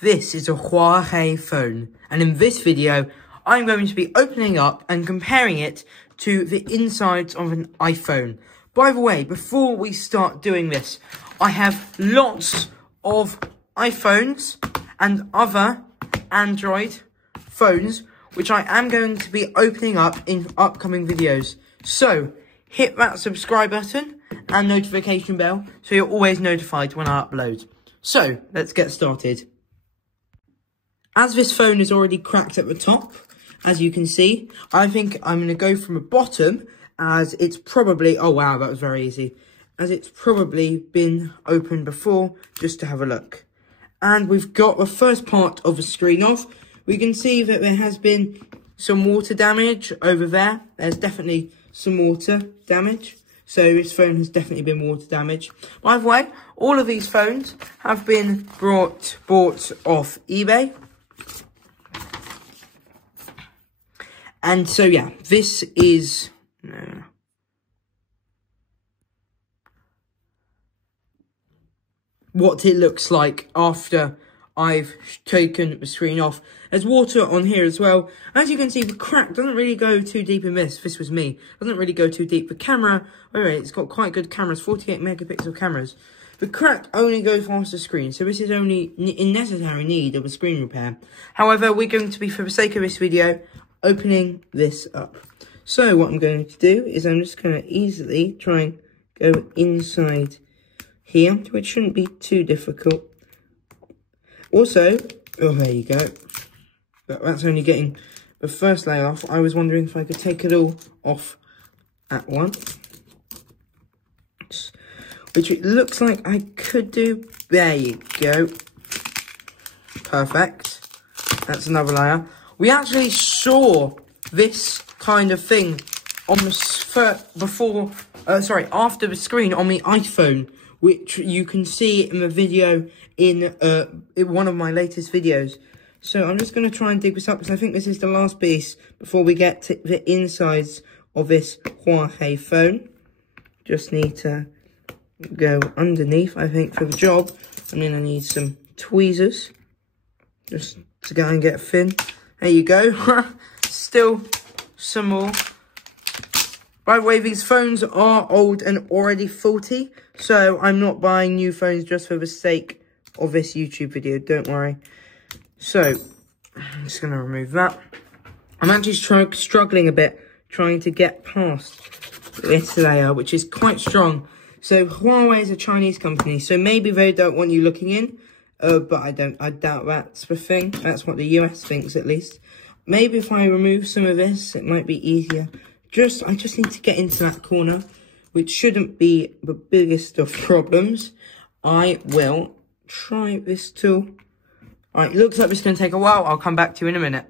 This is a HUAWEI phone, and in this video, I'm going to be opening up and comparing it to the insides of an iPhone. By the way, before we start doing this, I have lots of iPhones and other Android phones, which I am going to be opening up in upcoming videos. So, hit that subscribe button and notification bell so you're always notified when I upload. So, let's get started. As this phone is already cracked at the top, as you can see, I think I'm going to go from the bottom, as it's probably, oh wow, that was very easy, as it's probably been opened before, just to have a look. And we've got the first part of the screen off. We can see that there has been some water damage over there. There's definitely some water damage. So this phone has definitely been water damaged. By the way, all of these phones have been bought off eBay. And so, yeah, this is what it looks like after I've taken the screen off. There's water on here as well. As you can see, the crack doesn't really go too deep in this. This was me. Doesn't really go too deep. The camera, anyway, it's got quite good cameras, 48 megapixel cameras. The crack only goes past the screen, so this is only in necessary need of a screen repair. However, we're going to be, for the sake of this video, opening this up. So what I'm going to do is I'm just going to easily try and go inside here, which shouldn't be too difficult. Also, oh, there you go. That's only getting the first layer off. I was wondering if I could take it all off at once, which it looks like I could do. There you go. Perfect. That's another layer. We actually saw this kind of thing on the after the screen on the iPhone, which you can see in the video in one of my latest videos. So I'm just going to try and dig this up, because I think this is the last piece before we get to the insides of this HUAWEI phone. Just need to go underneath, I think, for the job. And then I need some tweezers just to go and get thin. There you go. Still some more. By the way, these phones are old and already faulty, so I'm not buying new phones just for the sake of this YouTube video, don't worry. So, I'm just going to remove that. I'm actually struggling a bit trying to get past this layer, which is quite strong. So, HUAWEI is a Chinese company, so maybe they don't want you looking in. But I doubt that's the thing. That's what the US thinks, at least. Maybe if I remove some of this, it might be easier. I just need to get into that corner, which shouldn't be the biggest of problems. I will try this tool. Alright, it looks like it's going to take a while. I'll come back to you in a minute.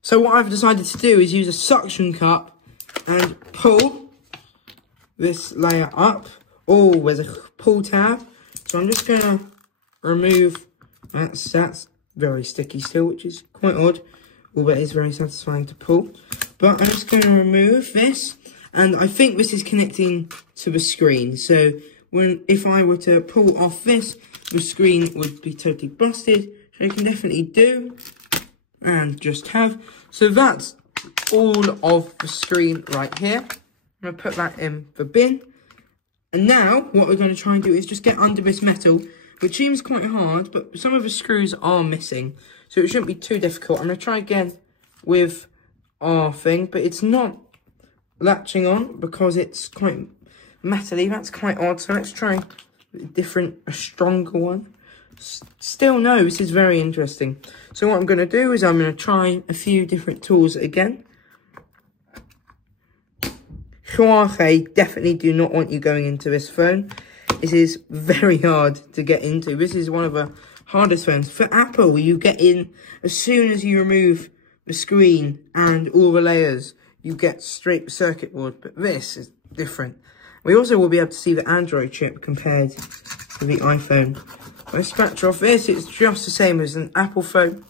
So what I've decided to do is use a suction cup and pull this layer up. Oh, there's a pull tab. So I'm just going to remove, that's very sticky still, which is quite odd, although it is very satisfying to pull. But I'm just going to remove this, and I think this is connecting to the screen. So if I were to pull off this, the screen would be totally busted, which I can definitely do and just have. So that's all of the screen right here. I'm going to put that in the bin. And now what we're going to try and do is just get under this metal, which seems quite hard, but some of the screws are missing, so it shouldn't be too difficult. I'm going to try again with our thing, but it's not latching on because it's quite metally. That's quite odd, so let's try a stronger one. Still no, this is very interesting. So what I'm going to do is I'm going to try a few different tools again. HUAWEI definitely do not want you going into this phone. This is very hard to get into. This is one of the hardest phones. For Apple, you get in as soon as you remove the screen and all the layers, you get straight circuit board. But this is different. We also will be able to see the Android chip compared to the iPhone. If I scratch off this, it's just the same as an Apple phone.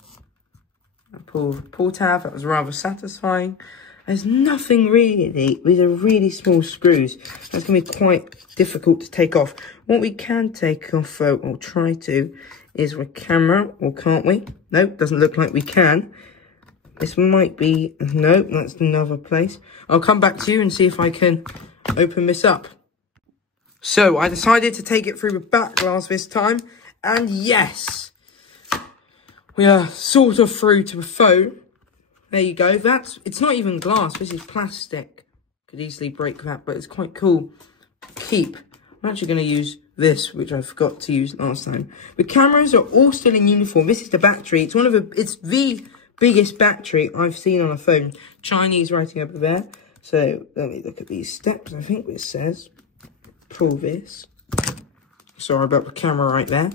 I pull the pull tab. That was rather satisfying. There's nothing really, these are really small screws. That's going to be quite difficult to take off. What we can take off, though, or try to, is a camera, or can't we? Nope, doesn't look like we can. This might be, nope, that's another place. I'll come back to you and see if I can open this up. So, I decided to take it through the back glass this time, and yes! We are sort of through to the phone. There you go, it's not even glass, this is plastic. Could easily break that, but it's quite cool. Keep. I'm actually going to use this, which I forgot to use last time. The cameras are all still in uniform. This is the battery. It's the biggest battery I've seen on a phone. Chinese writing over there. So let me look at these steps. I think this says pull this. Sorry about the camera right there,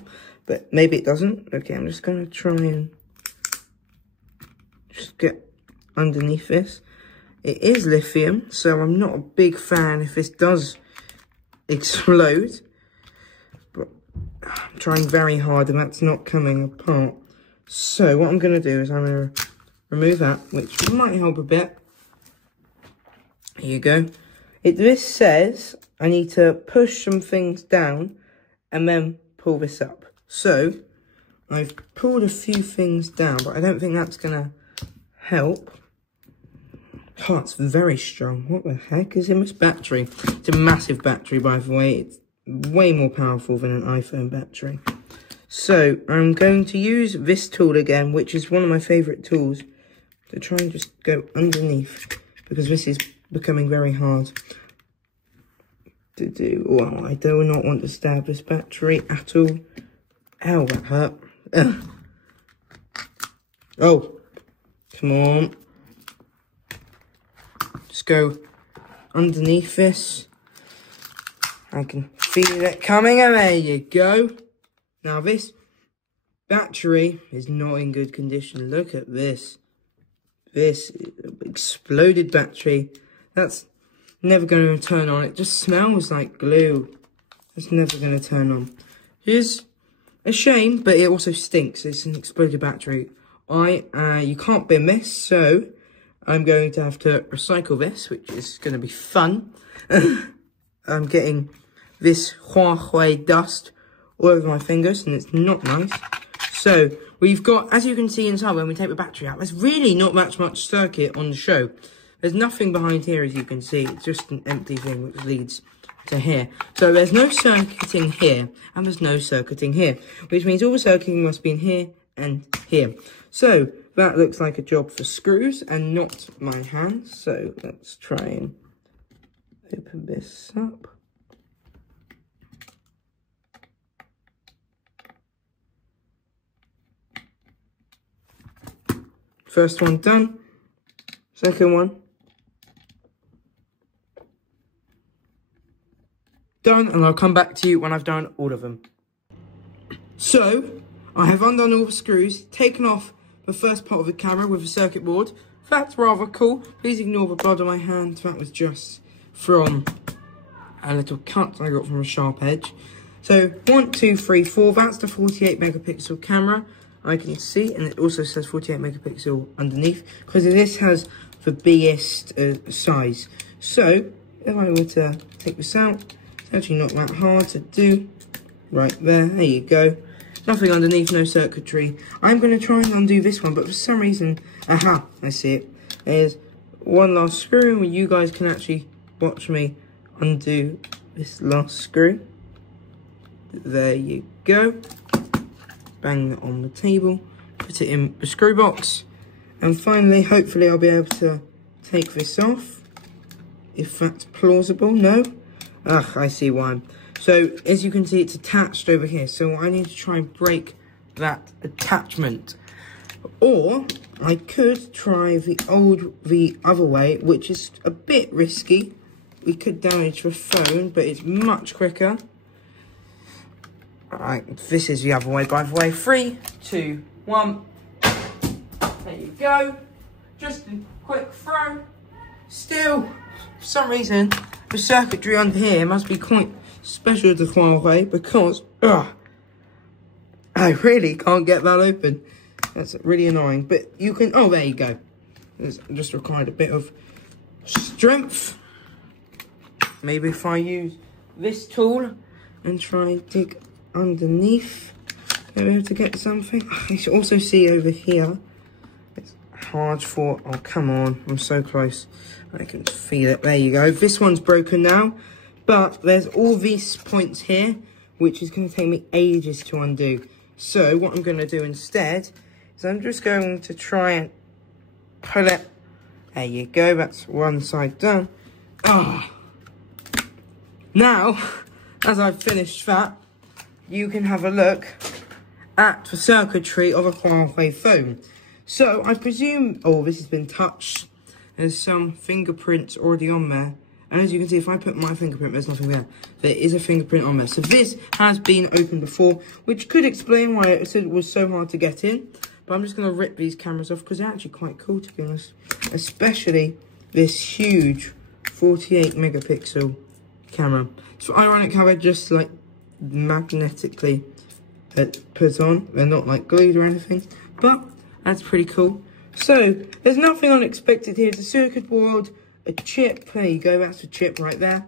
but maybe it doesn't. Okay, I'm just going to try and just get underneath this. It is lithium, so I'm not a big fan if this does explode. But I'm trying very hard and that's not coming apart. So what I'm going to do is I'm going to remove that, which might help a bit. Here you go. This says I need to push some things down and then pull this up. So I've pulled a few things down, but I don't think that's going to help. Oh, it's very strong. What the heck is in this battery? It's a massive battery, by the way. It's way more powerful than an iPhone battery. So, I'm going to use this tool again, which is one of my favourite tools, to try and just go underneath, because this is becoming very hard to do. Oh, I do not want to stab this battery at all. Ow, that hurt. Ugh. Oh, come on. Just go underneath this. I can feel it coming, and there you go. Now this battery is not in good condition. Look at this. This exploded battery. That's never going to turn on. It just smells like glue. It's never going to turn on. It's a shame, but it also stinks. It's an exploded battery. You can't bin this, so I'm going to have to recycle this, which is going to be fun. I'm getting this HUAWEI dust all over my fingers, and it's not nice. So, we've got, as you can see inside when we take the battery out, there's really not much circuit on the show. There's nothing behind here, as you can see. It's just an empty thing which leads to here. So, there's no circuiting here, and there's no circuiting here, which means all the circuiting must be in here and here. So, that looks like a job for screws and not my hands. So, let's try and open this up. First one done. Second one. Done, and I'll come back to you when I've done all of them. So, I have undone all the screws, taken off the first part of the camera with the circuit board. That's rather cool. Please ignore the blood on my hand. That was just from a little cut I got from a sharp edge. So, 1, 2, 3, 4. That's the 48 megapixel camera. I can see, and it also says 48 megapixel underneath, because this has the biggest size. So, if I were to take this out, it's actually not that hard to do. Right there you go. Nothing underneath, no circuitry. I'm going to try and undo this one, but for some reason, aha, I see it. There's one last screw, where you guys can actually watch me undo this last screw. There you go. Bang it on the table, put it in the screw box, and finally, hopefully, I'll be able to take this off, if that's plausible. No? Ugh, I see why. So, as you can see, it's attached over here, so I need to try and break that attachment. Or, I could try the other way, which is a bit risky. We could damage the phone, but it's much quicker. Alright, this is the other way, by the way. 3, 2, 1. There you go. Just a quick throw. Still, for some reason, the circuitry under here must be quite special to HUAWEI, because I really can't get that open. That's really annoying. But you can, oh, there you go. It's just required a bit of strength. Maybe if I use this tool and try and dig underneath. Are we able to get something? You should also see over here. It's hard for... Oh, come on. I'm so close. I can feel it. There you go. This one's broken now. But there's all these points here, which is going to take me ages to undo. So what I'm going to do instead is I'm just going to try and pull it. There you go. That's one side done. Ah. Now, as I've finished that, you can have a look at the circuitry of a Huawei phone. So I presume, oh, this has been touched. There's some fingerprints already on there. And as you can see, if I put my fingerprint, there's nothing there. There is a fingerprint on there. So this has been opened before, which could explain why it said it was so hard to get in. But I'm just going to rip these cameras off because they're actually quite cool, to be honest. Especially this huge 48 megapixel camera. It's ironic how they're just like magnetically put on. They're not like glued or anything. But that's pretty cool. So there's nothing unexpected here. It's a circuit board, a chip, there you go, that's a chip right there,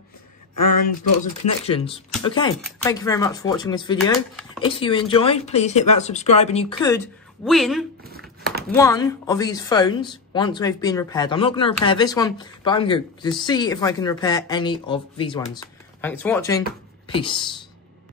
and lots of connections. Okay, thank you very much for watching this video. If you enjoyed, please hit that subscribe, and you could win one of these phones once they've been repaired. I'm not going to repair this one, but I'm going to see if I can repair any of these ones. Thanks for watching. Peace.